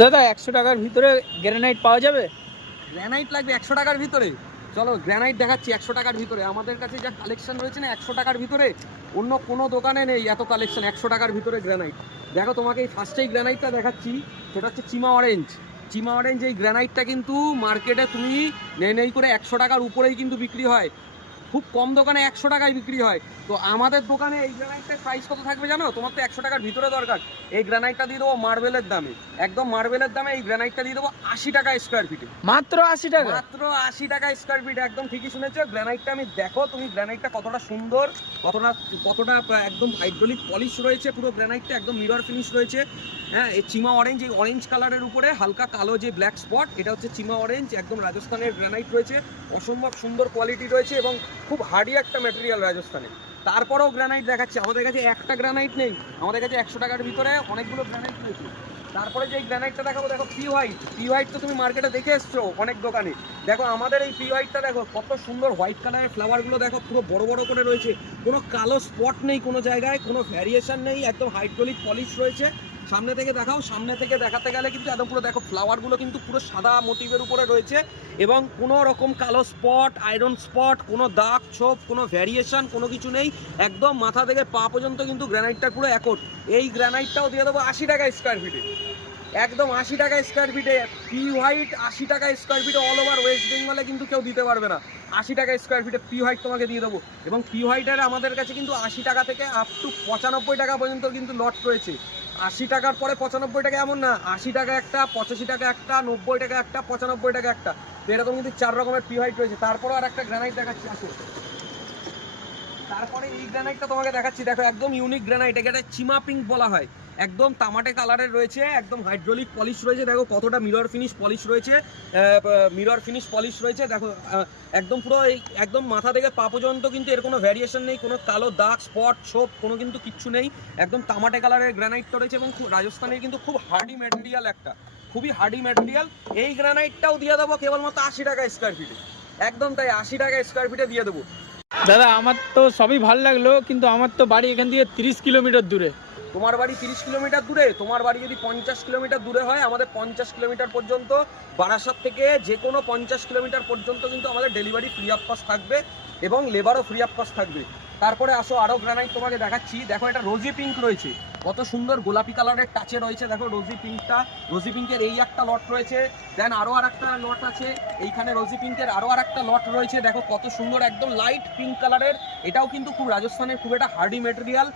দাদা 100 টাকার ভিতরে গ্রানাইট পাওয়া যাবে? গ্রানাইট লাগবে 100 টাকার ভিতরে? চলো গ্রানাইট দেখাচ্ছি 100 টাকার ভিতরে। আমাদের কাছে যা কালেকশন রয়েছে না 100 টাকার ভিতরে, অন্য কোনো দোকানে নেই এত কালেকশন 100 টাকার ভিতরে গ্রানাইট। দেখো তোমাকে এই ফার্স্টেই গ্রানাইটটা দেখাচ্ছি, সেটা হচ্ছে চিমা অরেঞ্জ। চিমা অরেঞ্জ এই গ্রানাইটটা কিন্তু মার্কেটে তুমি নেই করে 100 টাকার উপরেই কিন্তু বিক্রি হয়, খুব কম দোকানে 100 টাকায় বিক্রি হয়। তো আমাদের দোকানে এই গ্রানাইটটার প্রাইস কত থাকবে জানো? তোমার তো 100 টাকার ভিতরে দরকার, এই গ্রানাইটটা দিয়ে দেবো মার্বেলের দামে, একদম মার্বেলের দামে এই গ্রানাইটটা দিয়ে দেবো 80 টাকা স্কোয়ার ফিটে। মাত্র 80 টাকা? মাত্র 80 টাকা স্কোয়ার ফিট, একদম ঠিকই শুনেছো। গ্রানাইটটা আমি দেখো তুমি, গ্রানাইটটা কতটা সুন্দর, কতটা কতটা একদম হাইড্রোলিক পলিশ রয়েছে, পুরো গ্রানাইটটা একদম মিরর ফিনিশ রয়েছে। হ্যাঁ, এই চিমা অরেঞ্জ, এই অরেঞ্জ কালারের উপরে হালকা কালো যে ব্ল্যাক স্পট, এটা হচ্ছে চিমা অরেঞ্জ, একদম রাজস্থানের গ্রানাইট রয়েছে, অসম্ভব সুন্দর কোয়ালিটি রয়েছে এবং খুব হার্ডি একটা ম্যাটেরিয়াল রাজস্থানে। তারপরেও গ্রানাইট দেখাচ্ছি, আমাদের কাছে একটা গ্রানাইট নেই, আমাদের কাছে 100 টাকার ভিতরে অনেকগুলো গ্রানাইট রয়েছে। তারপরে যে গ্রানাইটটা দেখাবো, দেখো পি হোয়াইট। পি হোয়াইট তো তুমি মার্কেটে দেখে এসছো অনেক দোকানে, দেখো আমাদের এই পি হোয়াইটটা দেখো কত সুন্দর, হোয়াইট কালারের ফ্লাওয়ারগুলো দেখো পুরো বড় বড় করে রয়েছে, কোনো কালো স্পট নেই কোনো জায়গায়, কোনো ভ্যারিয়েশন নেই, একদম হাইড্রোলিক পলিশ রয়েছে। সামনে থেকে দেখাও, সামনে থেকে দেখাতে গেলে কিন্তু একদম পুরো দেখো ফ্লাওয়ারগুলো কিন্তু পুরো সাদা মোটিভের উপরে রয়েছে এবং কোনো রকম কালো স্পট, আয়রন স্পট, কোনো দাগ ছোপ, কোনো ভ্যারিয়েশন, কোনো কিছু নেই, একদম মাথা থেকে পা পর্যন্ত কিন্তু গ্রানাইটটা পুরো একট। এই গ্রানাইটটাও দিয়ে দেবো 80 টাকা স্কোয়ার ফিটে, একদম 80 টাকা স্কোয়ার ফিটে। পি হোয়াইট 80 টাকা স্কোয়ার ফিটে, অল ওভার ওয়েস্ট বেঙ্গলে কিন্তু কেউ দিতে পারবে না। 80 টাকা স্কোয়ার ফিটে পি হোয়াইট তোমাকে দিয়ে দেবো। এবং পি হোয়াইটের আমাদের কাছে কিন্তু 80 টাকা থেকে আপ টু 95 টাকা পর্যন্ত কিন্তু লট রয়েছে। 80 টাকার পরে 95 টাকা এমন না, 80 টাকা একটা, 85 টাকা একটা, 90 টাকা একটা, 95 টাকা একটা, তো এরকম কিন্তু 4 রকমের পি হোয়াইট রয়েছে। তারপরে আর একটা গ্রানাইট দেখাচ্ছি, আসো। তারপরে এই গ্রানাইটটা তোমাকে দেখাচ্ছি, দেখো একদম ইউনিক গ্রানাইট, এটা চিমা পিঙ্ক বলা হয়, একদম তামাটে কালারের রয়েছে, একদম হাইড্রোলিক পলিশ রয়েছে, দেখো কতটা মিরর ফিনিশ পলিশ রয়েছে, মিরর ফিনিশ পলিশ রয়েছে, দেখো একদম পুরো এই একদম মাথা থেকে পা পর্যন্ত কিন্তু এর কোনো ভ্যারিয়েশন নেই, কোনো কালো দাগ স্পট ছোপ কোনো কিন্তু কিচ্ছু নেই, একদম তামাটে কালারের গ্রানাইটটা রয়েছে এবং রাজস্থানের কিন্তু খুব হার্ডি ম্যাটেরিয়াল, একটা খুবই হার্ডি ম্যাটেরিয়াল। এই গ্রানাইটটাও দিয়ে দেবো কেবলমাত্র 80 টাকা স্কোয়ার ফিটে, একদম তাই 80 টাকা স্কোয়ার ফিটে দিয়ে দেবো। দাদা আমার তো সবই ভালো লাগলো, কিন্তু আমার তো বাড়ি এখান থেকে 30 কিলোমিটার দূরে। তোমার বাড়ি 30 কিলোমিটার দূরে? তোমার বাড়ি যদি 50 কিলোমিটার দূরে হয়, আমাদের 50 কিলোমিটার পর্যন্ত, বারাসাত থেকে যে কোনো 50 কিলোমিটার পর্যন্ত কিন্তু আমাদের ডেলিভারি ফ্রি অফ কস্ট থাকবে এবং লেবারও ফ্রি অফ কস্ট থাকবে। তারপরে আসো আরও গ্রানাইট তোমাকে দেখাচ্ছি, দেখো এটা রোজি পিঙ্ক রয়েছে, কত সুন্দর গোলাপি কালারের টাচে রয়েছে, দেখো রোজি পিঙ্কটা, রোজি পিঙ্কের এই একটা লট রয়েছে, দেন আরও আর একটা লট আছে এইখানে, রোজি পিঙ্কের আরও আর একটা লট রয়েছে, দেখো কত সুন্দর একদম লাইট পিঙ্ক কালারের, এটাও কিন্তু খুব রাজস্থানের খুব একটা হার্ডি ম্যাটেরিয়াল।